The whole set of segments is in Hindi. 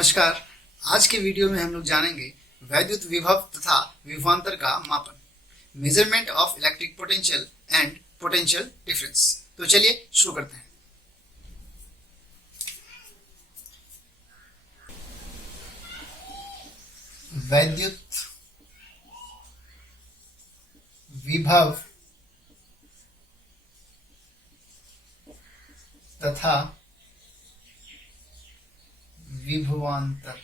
नमस्कार। आज के वीडियो में हम लोग जानेंगे वैद्युत विभव तथा विभवांतर का मापन, measurement of electric potential and potential difference. तो चलिए शुरू करते हैं। वैद्युत विभव तथा विभवांतर।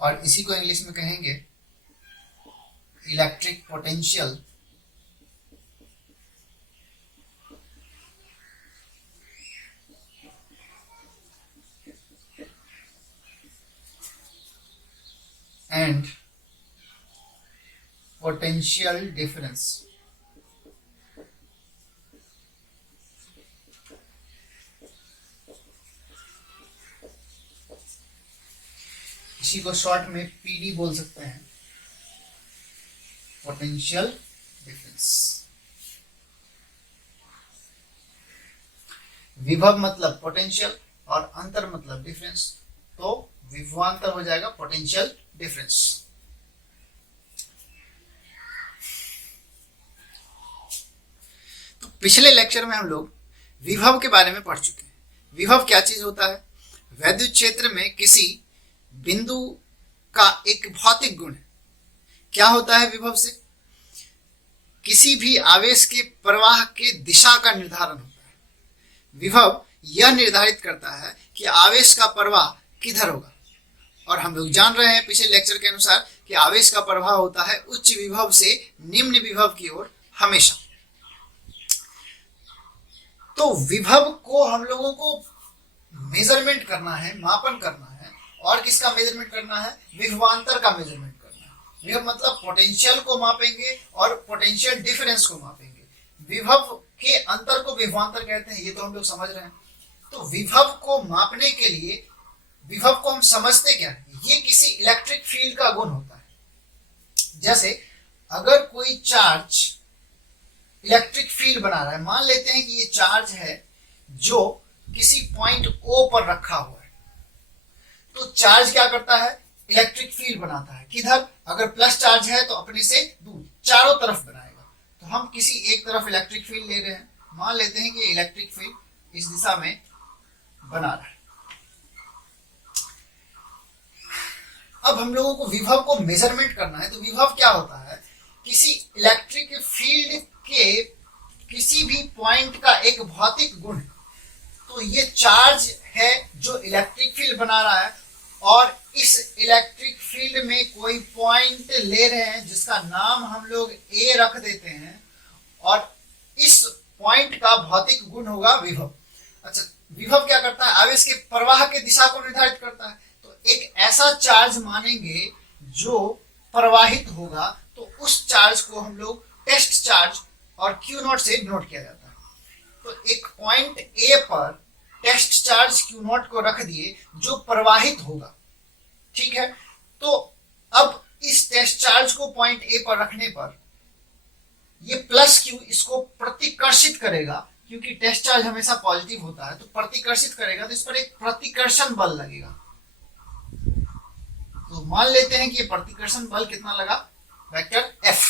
और इसी को इंग्लिश में कहेंगे electric potential and potential difference. इसी को शॉर्ट में पीडी बोल सकते हैं, पोटेंशियल डिफरेंस। विभव मतलब पोटेंशियल और अंतर मतलब डिफरेंस, तो विभवांतर हो जाएगा पोटेंशियल डिफरेंस। तो पिछले लेक्चर में हम लोग विभव के बारे में पढ़ चुके हैं। विभव क्या चीज होता है? वैद्युत क्षेत्र में किसी बिंदु का एक भौतिक गुण है। क्या होता है विभव से? किसी भी आवेश के प्रवाह के दिशा का निर्धारण होता है। विभव यह निर्धारित करता है कि आवेश का प्रवाह किधर होगा। और हम लोग जान रहे हैं पिछले लेक्चर के अनुसार कि आवेश का प्रवाह होता है उच्च विभव से निम्न विभव की ओर हमेशा। तो विभव को हम लोगों को मेजरमेंट करना है, मापन करना है। और किसका मेजरमेंट करना है? विभवांतर का मेजरमेंट करना है। विभव मतलब पोटेंशियल को मापेंगे और पोटेंशियल डिफरेंस को मापेंगे। विभव के अंतर को विभवांतर कहते हैं, ये तो हम लोग समझ रहे हैं। तो विभव को मापने के लिए विभव को हम समझते क्या है? ये किसी इलेक्ट्रिक फील्ड का गुण होता है। जैसे अगर कोई चार्ज इलेक्ट्रिक फील्ड बना रहा है, मान लेते हैं कि ये चार्ज है जो किसी पॉइंट O पर रखा हुआ है, तो चार्ज क्या करता है? इलेक्ट्रिक फील्ड बनाता है। किधर? अगर प्लस चार्ज है तो अपने से दूर चारों तरफ बनाएगा। तो हम किसी एक तरफ इलेक्ट्रिक फील्ड ले रहे हैं, मान लेते हैं कि इलेक्ट्रिक फील्ड इस दिशा में बना रहा है। अब हम लोगों को विभव को मेजरमेंट करना है। तो विभव क्या होता है? किसी इलेक्ट्रिक फील्ड के किसी भी पॉइंट का एक भौतिक गुण है। तो ये चार्ज है जो इलेक्ट्रिक फील्ड बना रहा है, और इस इलेक्ट्रिक फील्ड में कोई पॉइंट ले रहे हैं जिसका नाम हम लोग A रख देते हैं, और इस पॉइंट का भौतिक गुण होगा विभव। अच्छा, विभव क्या करता है? आवेश के प्रवाह के दिशा को निर्धारित करता है। तो एक ऐसा चार्ज मानेंगे जो प्रवाहित होगा, तो उस चार्ज को हम लोग टेस्ट चार्ज और Q0 से डिनोट किया जाता है। तो एक पॉइंट A पर टेस्ट चार्ज Q0 को रख दिए जो प्रवाहित होगा, ठीक है। तो अब इस टेस्ट चार्ज को पॉइंट A पर रखने पर ये प्लस Q इसको प्रतिकर्षित करेगा, क्योंकि टेस्ट चार्ज हमेशा पॉजिटिव होता है, तो प्रतिकर्षित करेगा, तो इस पर एक प्रतिकर्षण बल लगेगा। तो मान लेते हैं कि ये प्रतिकर्षण बल कितना लगा? Vector F।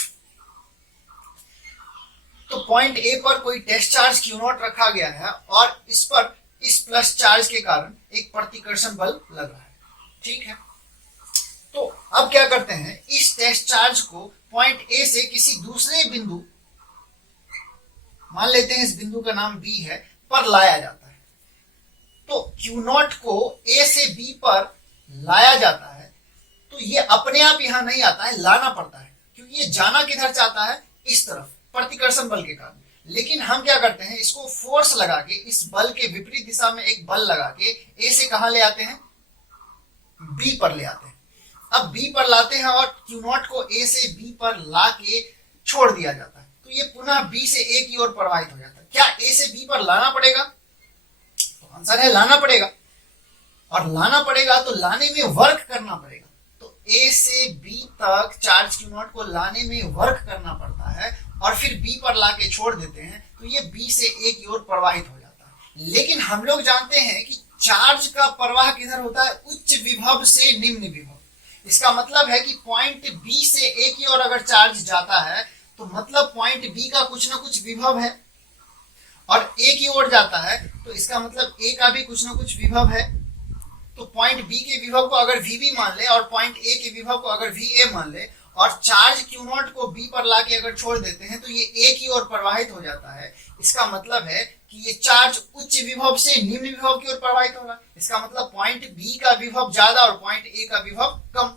तो पॉइंट A पर कोई टेस्ट चार्ज Q0 रखा गया है, और इस पर इस प्लस चार्ज के कारण एक प्रतिकर्षण बल लग रहा है, ठीक है। तो अब क्या करते हैं? इस टेस्ट चार्ज को पॉइंट A से किसी दूसरे बिंदु, मान लेते हैं इस बिंदु का नाम B है, पर लाया जाता है। तो Q0 को A से B पर लाया जाता है। तो ये अपने आप यहां नहीं आता है, लाना पड़ता है, क्योंकि ये जाना किधर चाहता है? इस तरफ, प्रतिकर्षण बल के कारण। लेकिन हम क्या करते हैं? इसको फोर्स लगा के, इस बल के विपरीत दिशा में एक बल लगा के A से कहां ले आते हैं? B पर ले आते हैं। अब B पर लाते हैं और Q0 को A से B पर ला के छोड़ दिया जाता है। तो ये पुनः B से A की ओर प्रवाहित हो जाता है। क्या A से B पर लाना पड़ेगा? तो आंसर है लाना पड़ेगा। और लाना पड़ेगा तो लाने में वर्क करना पड़ेगा। तो A से B तक चार्ज Q0 को लाने में वर्क करना पड़ता है, और फिर B पर लाके छोड़ देते हैं, तो ये B से A की ओर प्रवाहित हो जाता है। लेकिन हम लोग जानते हैं कि चार्ज का प्रवाह किधर होता है, उच्च विभव से निम्न विभव। इसका मतलब है कि पॉइंट बी से ए की ओर अगर चार्ज जाता है तो मतलब पॉइंट बी का कुछ ना कुछ विभव है, और ए की ओर जाता है तो इसका मतलब ए का भी कुछ ना कुछ विभव है। तो पॉइंट बी के विभव को अगर वी बी मान ले और पॉइंट ए के विभव को अगर वी ए मान ले और चार्ज क्यू नॉट को बी पर लाके अगर छोड़ देते हैं तो ये ए की ओर प्रवाहित हो जाता है। इसका मतलब है कि ये चार्ज उच्च विभव से निम्न विभव की ओर प्रवाहित होगा। इसका मतलब पॉइंट बी का विभव ज्यादा और पॉइंट ए का विभव कम।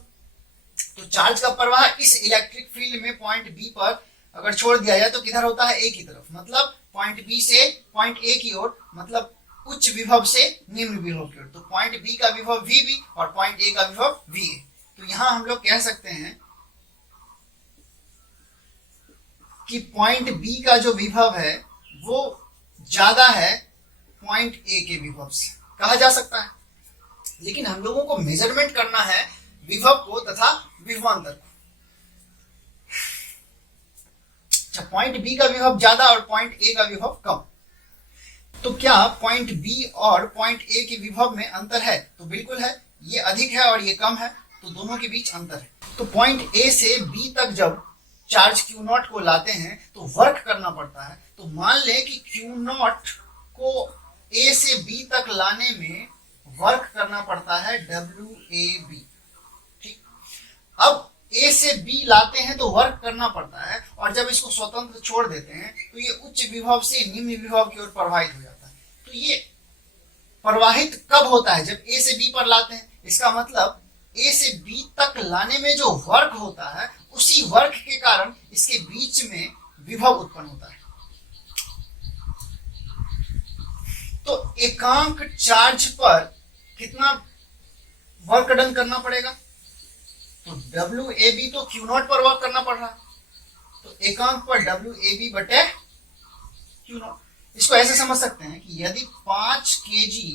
तो चार्ज का प्रवाह इस इलेक्ट्रिक फील्ड में पॉइंट बी पर अगर छोड़ दिया जाए तो किधर होता है, ए की तरफ। मतलब पॉइंट बी से पॉइंट ए की ओर, मतलब उच्च विभव से निम्न विभव की ओर। तो पॉइंट बी का विभव वी बी और पॉइंट ए का विभव वी ए। तो यहां हम लोग कह सकते हैं कि पॉइंट बी का जो विभव है वो ज्यादा है पॉइंट ए के विभव से, कहा जा सकता है। लेकिन हम लोगों को मेजरमेंट करना है विभव को तथा विभवांतर को। पॉइंट बी का विभव ज्यादा और पॉइंट ए का विभव कम। तो क्या पॉइंट बी और पॉइंट ए के विभव में अंतर है? तो बिल्कुल है। ये अधिक है और ये कम है, तो दोनों के बीच अंतर है। तो पॉइंट ए से बी तक जब चार्ज क्यू नॉट को लाते हैं तो वर्क करना पड़ता है। तो मान लें कि क्यू नॉट को ए से बी तक लाने में वर्क करना पड़ता है डब्ल्यू ए बी। ठीक, अब ए से बी लाते हैं तो वर्क करना पड़ता है, और जब इसको स्वतंत्र छोड़ देते हैं तो ये उच्च विभव से निम्न विभव की ओर प्रवाहित हो जाता है। तो ये प्रवाहित कब होता है? जब ए से बी पर लाते हैं। इसका मतलब ए से बी तक लाने में जो वर्क होता है उसी वर्क के कारण इसके बीच में विभव उत्पन्न होता है। तो एकांक चार्ज पर कितना वर्क डन करना पड़ेगा? तो डब्ल्यू ए बी तो क्यू नॉट पर वर्क करना पड़ रहा है, तो एकांक पर डब्ल्यू ए बी बटे क्यू नॉट। इसको ऐसे समझ सकते हैं कि यदि 5 केजी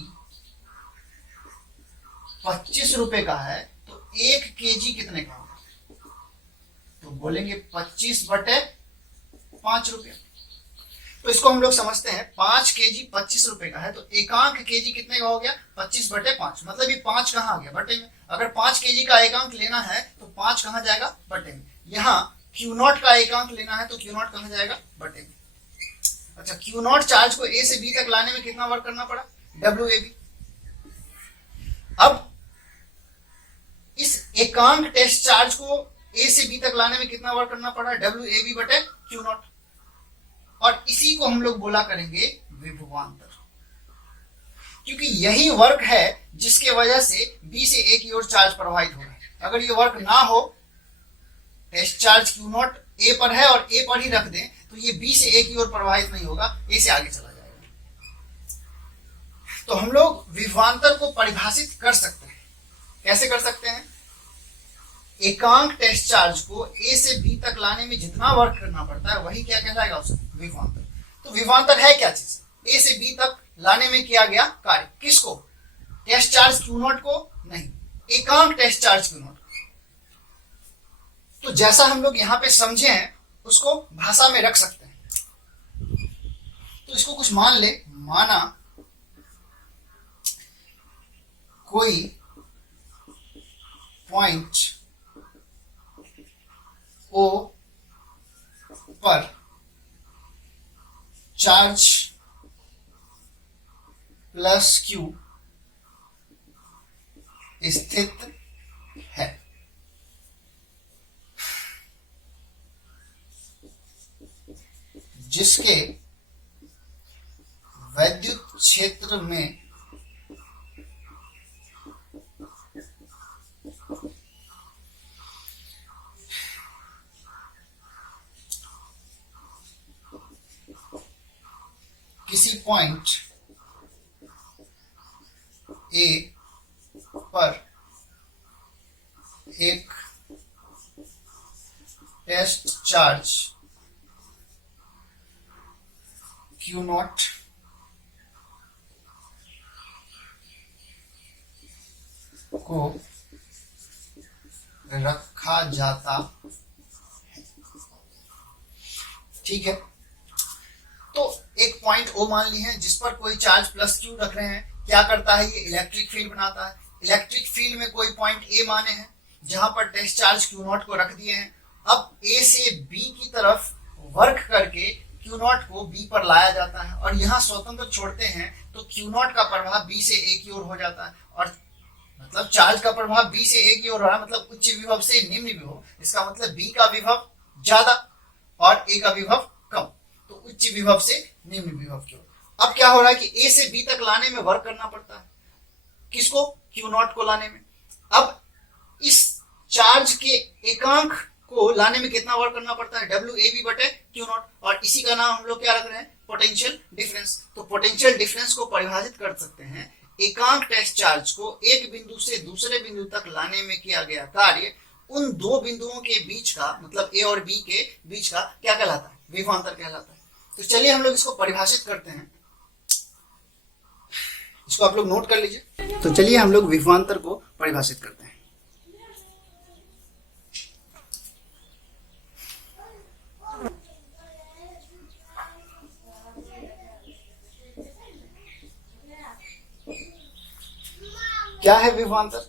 25 रुपए का है तो 1 केजी कितने का होगा? तो बोलेंगे 25 बटे 5 रुपये। तो इसको हम लोग समझते हैं 5 केजी 25 रुपए का है तो एकांक केजी कितने का हो गया? 25 बटे 5। मतलब ये 5 कहाँ आ गया? बटे में। अगर 5 केजी का एकांक लेना है तो 5 कहाँ जाएगा? बटे में। यहाँ क्यू नॉट का एकांक लेना है तो क्यू नॉट कहाँ जाएगा? बटे में। अच्छा, क्यू नॉट चार्ज को ए से बी तक लाने में कितना वर्क करना पड़ा? W A B. अब इस एकांक टेस्ट चार्ज को ए से बी तक लाने में कितना वर्क करना पड़ा? डब्ल्यू ए बी बटे क्यू नॉट। और इसी को हम लोग बोला करेंगे विभवांतर, क्योंकि यही वर्क है जिसके वजह से बी से ए की ओर चार्ज प्रवाहित हो रहा है। अगर ये वर्क ना हो, test charge Q naught A पर है और ए पर ही रख दें तो ये बी से ए की ओर प्रवाहित नहीं होगा, ए से आगे चला जाएगा। तो हम लोग विभवांतर को परिभाषित कर सकते हैं। कैसे कर सकते हैं? एकांक टेस्ट चार्ज को ए से बी तक लाने में जितना वर्क करना पड़ता है वही क्या कहलाएगा? उसका विभवांतर। तो विभवांतर है क्या चीज? ए से बी तक लाने में किया गया कार्य। किसको? टेस्ट चार्ज क्यू नॉट को नहीं, एकांक टेस्ट चार्ज क्यू नॉट। तो जैसा हम लोग यहाँ पे समझे हैं उसको भाषा में रख सकते हैं। तो इसको कुछ मान ले, माना कोई पॉइंट ओ पर चार्ज प्लस क्यू स्थित है। जिसके वैद्युत क्षेत्र में किसी पॉइंट ए पर एक टेस्ट चार्ज क्यू नॉट को रखा जाता है। ठीक है, तो एक पॉइंट ओ मान ली है जिस पर कोई चार्ज प्लस क्यू रख रहे हैं, क्या करता है ये इलेक्ट्रिक फील्ड बनाता है। इलेक्ट्रिक फील्ड में कोई पॉइंट ए माने हैं जहां पर टेस्ट चार्ज क्यू नॉट को रख दिए हैं। अब ए से बी की तरफ वर्क करके क्यू नॉट को बी पर लाया जाता है और यहाँ स्वतंत्र छोड़ते हैं तो क्यू नॉट का प्रभाव बी से ए की ओर हो जाता है, और मतलब चार्ज का प्रभाव बी से ए की ओर हो रहा है, मतलब उच्च विभव से निम्न विभव, इसका मतलब बी का विभव ज्यादा और ए का विभव कम, तो उच्च विभव से निम्न विभव की ओर। अब क्या हो रहा है कि ए से बी तक लाने में वर्क करना पड़ता है, किसको, क्यू नॉट को लाने में। अब इस चार्ज के एकांक को लाने में कितना वर्क करना पड़ता है, डब्ल्यू ए बी बटे क्यू नॉट, और इसी का नाम हम लोग क्या रख रहे हैं, पोटेंशियल डिफरेंस। तो पोटेंशियल डिफरेंस को परिभाषित कर सकते हैं, एकांक टेस्ट चार्ज को एक बिंदु से दूसरे बिंदु तक लाने में किया गया कार्य उन दो बिंदुओं के बीच का, मतलब ए और बी के बीच का क्या कहलाता है, विभवांतर कहलाता है। तो चलिए हम लोग इसको परिभाषित करते हैं, इसको आप लोग नोट कर लीजिए। तो चलिए हम लोग विभवांतर को परिभाषित करते हैं। क्या है विभवांतर,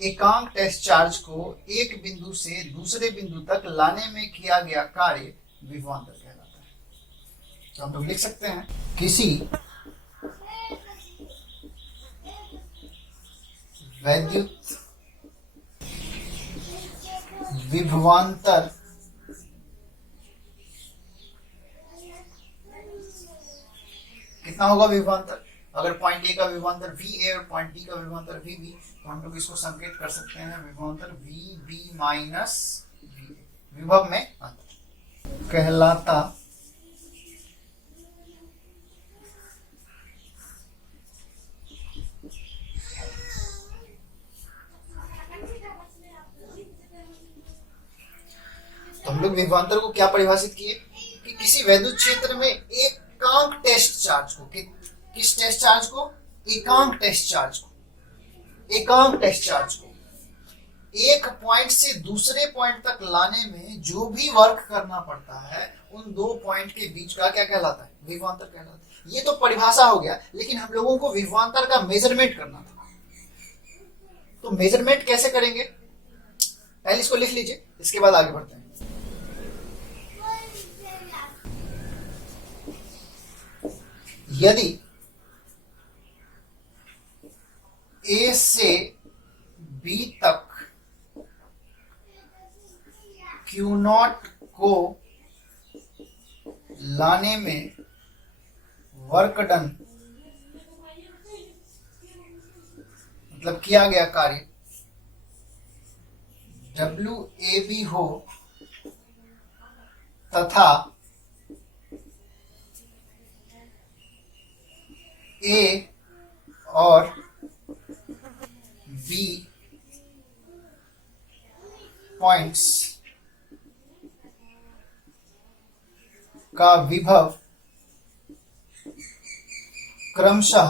एकांक टेस्ट चार्ज को एक बिंदु से दूसरे बिंदु तक लाने में किया गया कार्य विभवांतर कहलाता है। तो हम लोग लिख सकते हैं, किसी वैद्युत विभवांतर कितना होगा विभवांतर, अगर पॉइंट ए का विभवांतर वी ए और पॉइंट बी का विभवांतर वी बी, तो हम लोग इसको संकेत कर सकते हैं विभवांतर V B minus V A, विभव में अंतर कहलाता तो हम लोग विभवांतर को क्या परिभाषित किए कि किसी वैद्युत क्षेत्र में एकांक टेस्ट चार्ज को, किस टेस्ट चार्ज को, एकांक टेस्ट चार्ज को, एकांक टेस्ट चार्ज को एक पॉइंट से दूसरे पॉइंट तक लाने में जो भी वर्क करना पड़ता है उन दो पॉइंट के बीच का क्या कहलाता है, विभवांतर कहलाता है। ये तो परिभाषा हो गया, लेकिन हम लोगों को विभवांतर का मेजरमेंट करना था। तो मेजरमेंट कैसे करेंगे, पहले इसको लिख लीजिए, इसके बाद आगे बढ़ते हैं। यदि ए से बी तक क्यू नॉट को लाने में वर्क डन, मतलब किया गया कार्य डब्ल्यू ए बी हो तथा ए और बी पॉइंट्स का विभव क्रमशः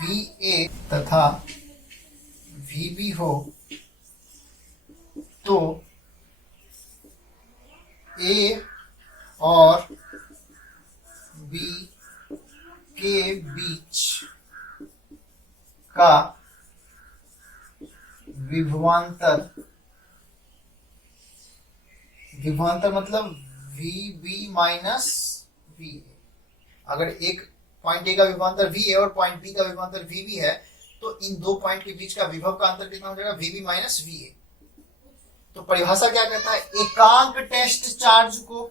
वी ए तथा वी बी हो, तो ए और बी के बीच का विभवांतर, विभवांतर मतलब V B minus V A. अगर एक पॉइंट ए का विभवांतर वी ए और पॉइंट बी का विभवांतर वी बी है, तो इन दो पॉइंट के बीच का विभव का अंतर कितना हो जाएगा, V B minus V A. तो परिभाषा क्या कहता है, एकांक टेस्ट चार्ज को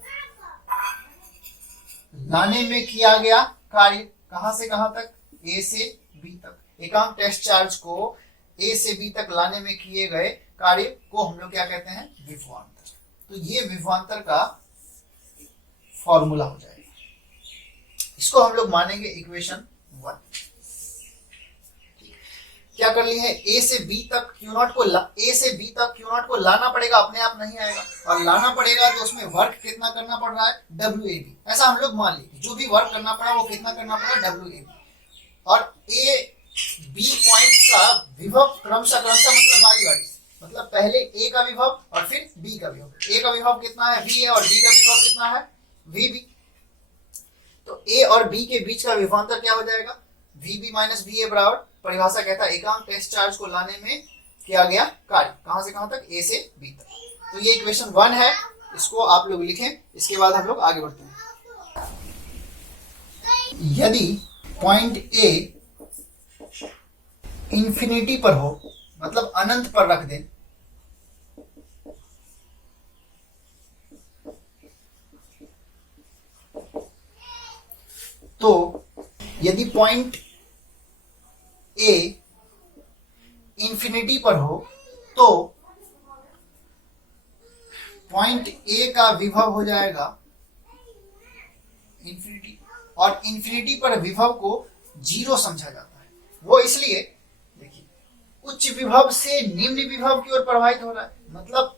लाने में किया गया कार्य, कहां से कहां तक, ए से बी तक। एकांक टेस्ट चार्ज को ए से बी तक लाने में किए गए कार्य को हम लोग क्या कहते हैं, विभवांतर। तो ये विभवांतर का फॉर्मूला हो जाएगा, इसको हम लोग मानेंगे इक्वेशन 1। क्या कर ली है, ए से बी तक क्यू नॉट को ए से बी तक क्यू नॉट को लाना पड़ेगा, अपने आप नहीं आएगा, और लाना पड़ेगा तो उसमें वर्क कितना करना पड़ रहा है, डब्ल्यू ए बी। ऐसा हम लोग मान लीजिए जो भी वर्क करना पड़ा वो कितना करना पड़ा, डब्ल्यू ए बी। और ए बी पॉइंट का विभव क्रमशः मतलब मतलब पहले ए का विभव और फिर बी का विभव। ए का विभव कितना है, वी है, और बी का विभव कितना है, वी बी। तो ए और बी के बीच का विभवांतर क्या हो जाएगा, V B minus V A बराबर, परिभाषा कहता है एकांक टेस्ट चार्ज को लाने में किया गया कार्य, कहां से कहां तक, ए से बी तक। तो ये इक्वेशन 1 है, इसको आप लोग लिखें, इसके बाद हम लोग आगे बढ़ते हैं। यदि पॉइंट ए इंफिनिटी पर हो, मतलब अनंत पर रख दें, तो यदि पॉइंट ए इंफिनिटी पर हो तो पॉइंट ए का विभव हो जाएगा इंफिनिटी, और इंफिनिटी पर विभव को 0 समझा जाता है। वो इसलिए, देखिए, उच्च विभव से निम्न विभव की ओर प्रवाहित हो रहा है, मतलब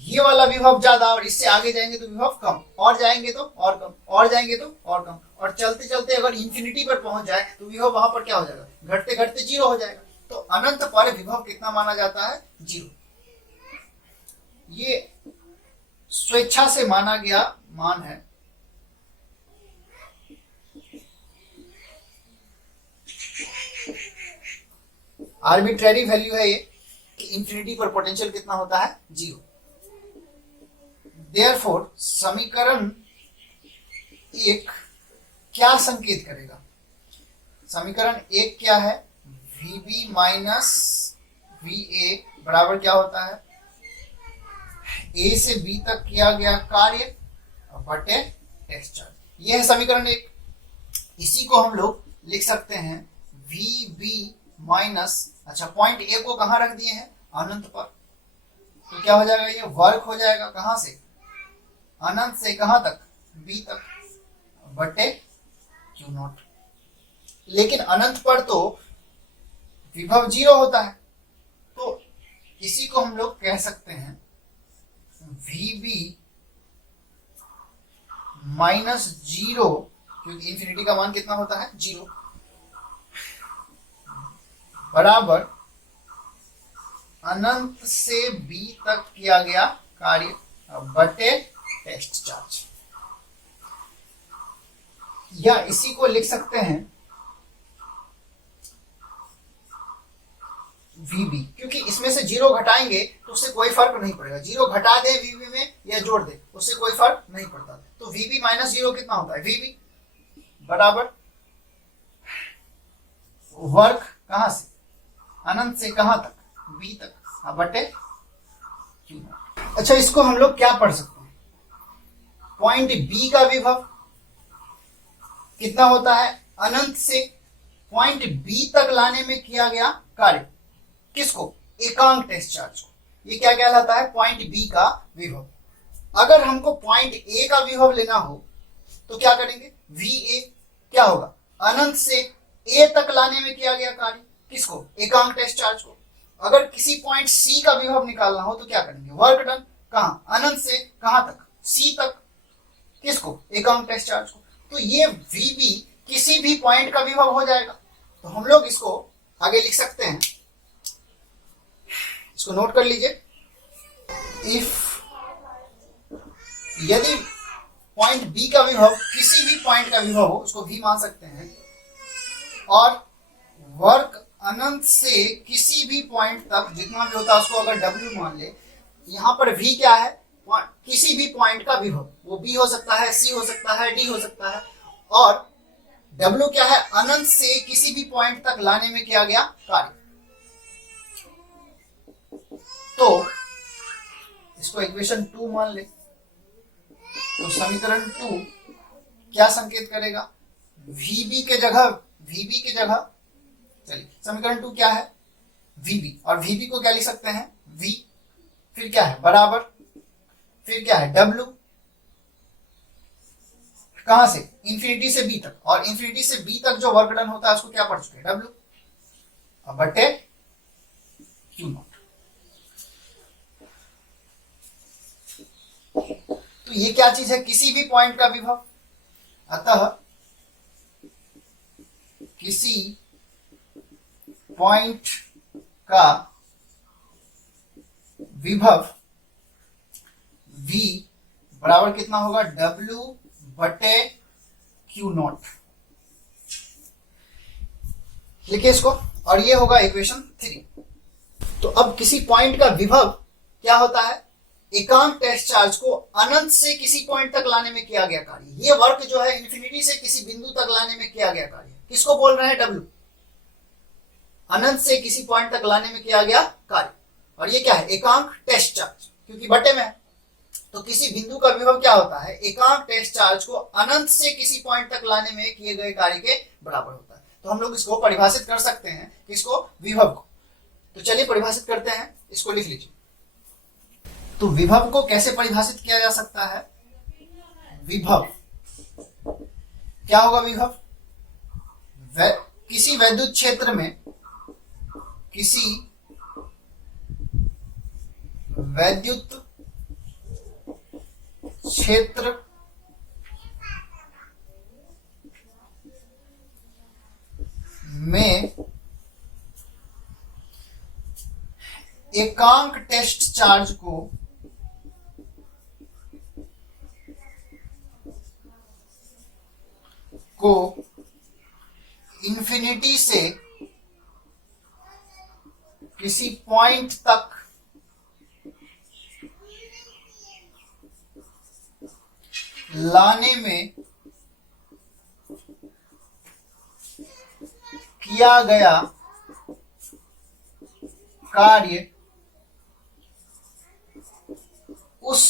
ये वाला विभव ज्यादा और इससे आगे जाएंगे तो विभव कम, और जाएंगे तो और कम, और जाएंगे तो और कम, और चलते चलते अगर इंफिनिटी पर पहुंच जाए तो विभव वहां पर क्या हो जाएगा, घटते घटते 0 हो जाएगा। तो अनंत पर विभव कितना माना जाता है, 0। ये स्वेच्छा से माना गया मान है। आर्बिट्रेरी वैल्यू है ये कि इंफिनिटी पर पोटेंशियल कितना होता है, 0। देयरफॉर समीकरण 1 क्या संकेत करेगा, समीकरण 1 क्या है, Vb माइनस Va बराबर क्या होता है, A से B तक किया गया कार्य बटे टेस्ट चार्ज। यह है समीकरण 1। इसी को हम लोग लिख सकते हैं Vb माइनस, अच्छा पॉइंट A को कहां रख दिए हैं, अनंत पर, तो क्या हो जाएगा, ये वर्क हो जाएगा, कहां से, अनंत से कहां तक, B तक, बटे क्यू नॉट। लेकिन अनंत पर तो विभव 0 होता है, तो इसी को हम लोग कह सकते हैं Vb माइनस 0, क्योंकि इंफिनिटी का मान कितना होता है, 0, बराबर अनंत से B तक किया गया कार्य बटे टेस्ट चार्ज। या इसी को लिख सकते हैं Vb, क्योंकि इसमें से 0 घटाएंगे तो उससे कोई फर्क नहीं पड़ेगा, 0 घटा दे Vb में या जोड़ दे उससे कोई फर्क नहीं पड़ता। तो Vb माइनस 0 कितना होता है, Vb बराबर वर्क कहां से, अनंत से कहां तक, B तक, बटे क्यू नॉट। अच्छा, इसको हम लोग क्या पढ़ सकते हैं, पॉइंट B का विभव कितना होता है, अनंत से पॉइंट B तक लाने में किया गया कार्य, किसको, एकांक टेस्ट चार्ज को, ये क्या कहलाता है, पॉइंट B का विभव। अगर हमको पॉइंट A का विभव लेना हो तो क्या करेंगे, VA क्या होगा, अनंत से A तक लाने में किया गया कार्य, किसको, एकांक टेस्ट चार्ज को। अगर किसी पॉइंट C का विभव निकालना हो तो क्या करेंगे, वर्क डन, कहां, अनंत से कहां तक, C तक, किसको, एकांक टेस्ट चार्ज को। तो ये Vb किसी भी पॉइंट का विभव हो जाएगा। तो हम लोग इसको आगे लिख सकते हैं, इसको नोट कर लीजिए, इफ, यदि पॉइंट B का विभव किसी भी पॉइंट का विभव हो, उसको V मान सकते हैं, और वर्क अनंत से किसी भी पॉइंट तक जितना भी होता है उसको अगर W मान ले, यहां पर V क्या है, किसी भी पॉइंट का विभव, वो B हो सकता है, C हो सकता है, D हो सकता है, और W क्या है, अनंत से किसी भी पॉइंट तक लाने में किया गया कार्य। तो इसको इक्वेशन 2 मान ले, तो समीकरण 2 क्या संकेत करेगा, Vb के जगह चलिए समीकरण 2 क्या है, Vb, और Vb को क्या लिख सकते हैं, V, फिर क्या है, बराबर, फिर क्या है, W, कहां से, इंफिनिटी से B तक, और इंफिनिटी से B तक जो वर्क डन होता है उसको क्या पढ़ चुके हैं, W, अब बटे क्यू नॉट। तो ये क्या चीज है, किसी भी पॉइंट का विभव, अतः किसी पॉइंट का विभव V बराबर कितना होगा, W बटे Q नॉट। लिखिए इसको, और ये होगा इक्वेशन 3। तो अब किसी पॉइंट का विभव क्या होता है, एकांक टेस्ट चार्ज को अनंत से किसी पॉइंट तक लाने में किया गया कार्य। ये वर्क जो है इन्फिनिटी से किसी बिंदु तक लाने में किया गया कार्य, किसको बोल रहे हैं, W। अनंत से किसी पॉइंट तक लाने में किया गया कार्य, और ये क्या है, एकांक टेस्ट चार्ज, क्योंकि बटे में है। तो किसी बिंदु का विभव क्या होता है, एकांक टेस्ट चार्ज को अनंत से किसी पॉइंट तक लाने में किए गए कार्य के बराबर होता है। तो हम लोग इसको परिभाषित कर सकते हैं, किसको, विभव को। तो चलिए परिभाषित करते हैं, इसको लिख लीजिए। तो विभव को कैसे परिभाषित किया जा सकता है, विभव क्या होगा, विभव किसी वैद्युत क्षेत्र में, किसी वैद्युत क्षेत्र में एकांक टेस्ट चार्ज को इंफिनिटी से किसी पॉइंट तक लाने में किया गया कार्य उस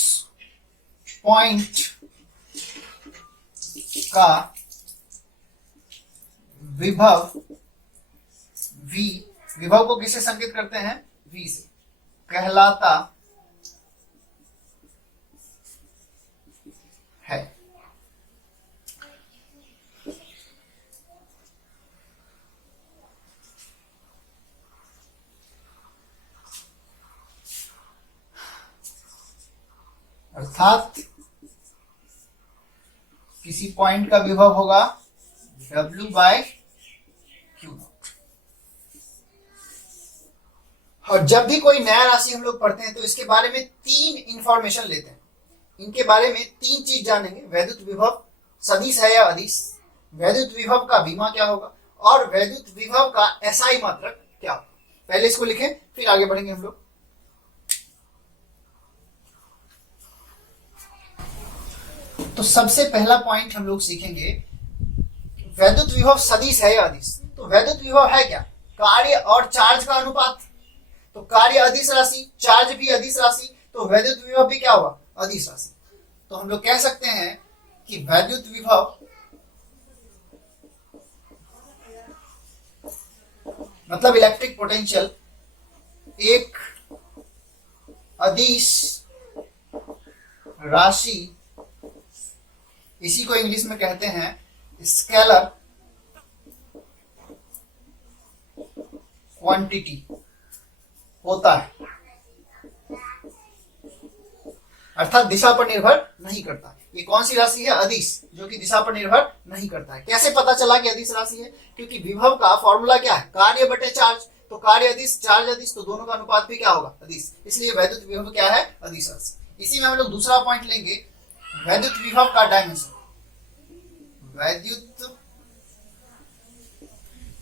पॉइंट का विभव V, विभव को किससे संकेत करते हैं, V से, कहलाता है। अर्थात किसी पॉइंट का विभव होगा W बाय Q नॉट। और जब भी कोई नया राशि हम लोग पढ़ते हैं तो इसके बारे में 3 इंफॉर्मेशन लेते हैं। इनके बारे में 3 चीज जानेंगे, वैद्युत विभव सदिश है या अदिश, वैद्युत विभव का बीमा क्या होगा, और वैद्युत विभव का SI मात्रक क्या होगा। पहले इसको लिखें, फिर आगे बढ़ेंगे हम लोग। तो सबसे पहला पॉइंट हम लोग सीखेंगे, वैद्युत विभव सदिश है या अदिश। तो वैद्युत विभव है क्या, कार्य और चार्ज का अनुपात। तो कार्य अदिश राशि, चार्ज भी अदिश राशि, तो वैद्युत विभव भी क्या हुआ, अदिश राशि। तो हम लोग कह सकते हैं कि वैद्युत विभव मतलब इलेक्ट्रिक पोटेंशियल एक अदिश राशि, इसी को इंग्लिश में कहते हैं स्केलर क्वांटिटी होता है, अर्थात दिशा पर निर्भर नहीं करता। ये कौन सी राशि है, अदिश, जो कि दिशा पर निर्भर नहीं करता है। कैसे पता चला कि अदिश राशि है, क्योंकि विभव का फॉर्मूला क्या है, कार्य बटे चार्ज। तो कार्य अदिश, चार्ज अदिश, तो दोनों का अनुपात भी क्या होगा, अदिश। इसलिए वैद्युत विभव क्या है, अदिश राशि। इसी में हम लोग दूसरा पॉइंट लेंगे, वैद्युत विभव का डायमेंशन। वैद्युत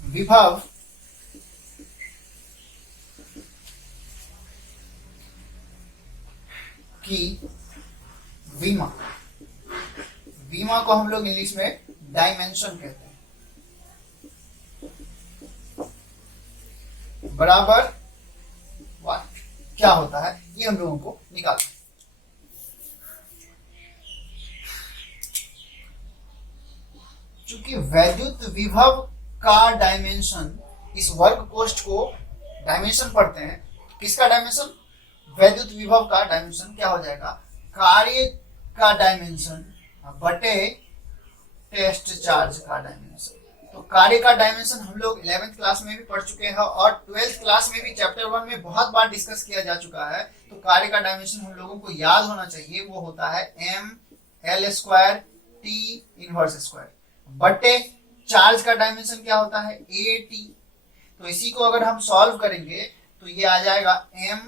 विभव की विमा, विमा को हम लोग इंग्लिश में डायमेंशन कहते हैं, बराबर वाट क्या होता है, ये हम लोगों को निकालना है। चूंकि वैद्युत विभव का डायमेंशन, इस वर्ग कोष्ठ को डायमेंशन पढ़ते हैं, किसका डायमेंशन, वैद्युत विभव का डायमेंशन क्या हो जाएगा, कार्य का डायमेंशन बटे टेस्ट चार्ज का डायमेंशन। तो कार्य का डायमेंशन हम लोग 11th क्लास में भी पढ़ चुके हैं और 12th क्लास में भी चैप्टर 1 में बहुत बार डिस्कस किया जा चुका है। तो कार्य का डायमेंशन हम लोगों को याद होना चाहिए, वो होता है ml² t इनवर्स स्क्वायर बटे चार्ज का डायमेंशन क्या होता है, at। तो इसी को अगर हम सॉल्व करेंगे तो ये आ जाएगा m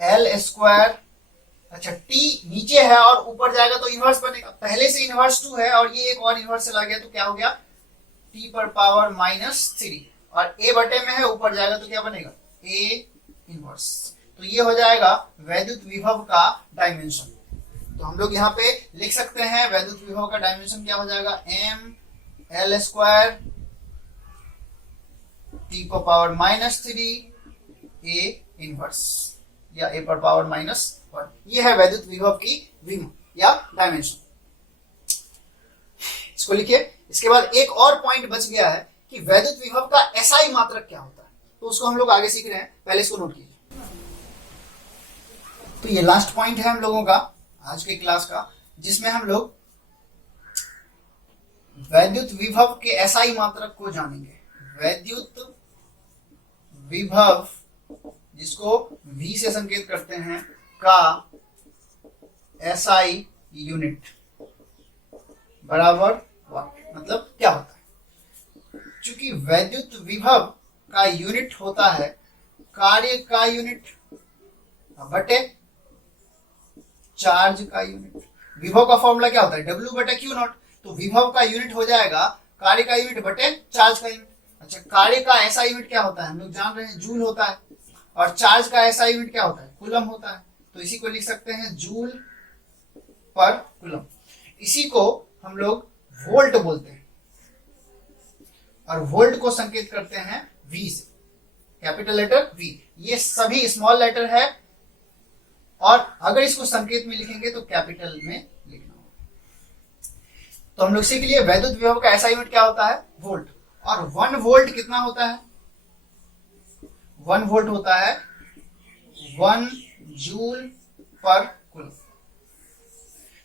एल स्क्वायर, अच्छा टी नीचे है और ऊपर जाएगा तो इनवर्स बनेगा, पहले से इनवर्स 2 है और ये एक और इनवर्स चला गया तो क्या हो गया टी पर पावर -3, और ए बटे में है ऊपर जाएगा तो क्या बनेगा ए इनवर्स। तो ये हो जाएगा वैद्युत विभव का डायमेंशन। तो हम लोग यहाँ पे लिख सकते हैं वैद्युत विभव का डायमेंशन क्या हो जाएगा m l स्क्वायर टी पर पावर -3 a इनवर्स या a पर पावर -1। ये है वैद्युत विभव की विभव या डायमेंशन। इसको लिखिए। इसके बाद एक और पॉइंट बच गया है कि वैद्युत विभव का एसआई मात्रक क्या होता है, तो उसको हम लोग आगे सीख रहे हैं, पहले इसको नोट कीजिए। तो ये लास्ट पॉइंट है हम लोगों का आज के क्लास का, जिसमें हम लोग वैद्युत विभव के एसआई मात्रक को जानेंगे। वैद्युत विभव जिसको V से संकेत करते हैं का एसआई यूनिट बराबर वाट, मतलब क्या होता है। चूंकि वैद्युत विभव का यूनिट होता है कार्य का यूनिट बटे चार्ज का यूनिट। विभव का फॉर्मूला क्या होता है W बटे क्यू नॉट, तो विभव का यूनिट हो जाएगा कार्य का यूनिट बटे चार्ज का यूनिट। अच्छा कार्य का ऐसा यूनिट क्या होता है हम लोग जान रहे हैं जूल होता है, और चार्ज का ऐसा यूनिट क्या होता है कूलम होता है, तो इसी को लिख सकते हैं जूल पर कूलम। इसी को हम लोग वोल्ट बोलते हैं और वोल्ट को संकेत करते हैं V से, कैपिटल लेटर V। ये सभी स्मॉल लेटर है और अगर इसको संकेत में लिखेंगे तो कैपिटल में लिखना होगा। तो हम लोग सीख लिए वैद्युत विभव का ऐसा यूनिट क्या होता है वोल्ट, और 1 वोल्ट कितना होता है 1 वोल्ट होता है 1 जूल पर कूलम।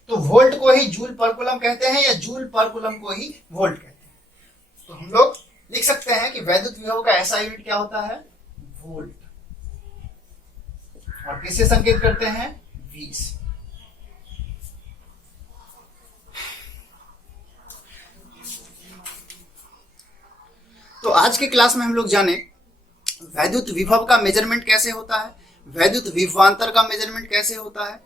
तो वोल्ट को ही जूल पर कूलम कहते हैं या जूल पर कूलम को ही वोल्ट कहते हैं। तो हम लोग लिख सकते हैं कि वैद्युत विभव का ऐसा यूनिट क्या होता है वोल्ट, और किससे संकेत करते हैं V से। तो आज के क्लास में हम लोग जाने वैद्युत विभव का मेजरमेंट कैसे होता है, वैद्युत विभवांतर का मेजरमेंट कैसे होता है,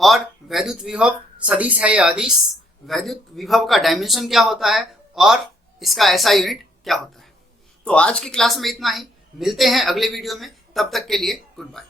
और वैद्युत विभव सदिश है या अदिश, वैद्युत विभव का डायमेंशन क्या होता है, और इसका ऐसा यूनिट क्या होता है। तो आज की क्लास में इतना ही, मिलते हैं अगले वीडियो में, तब तक के लिए गुड बाय।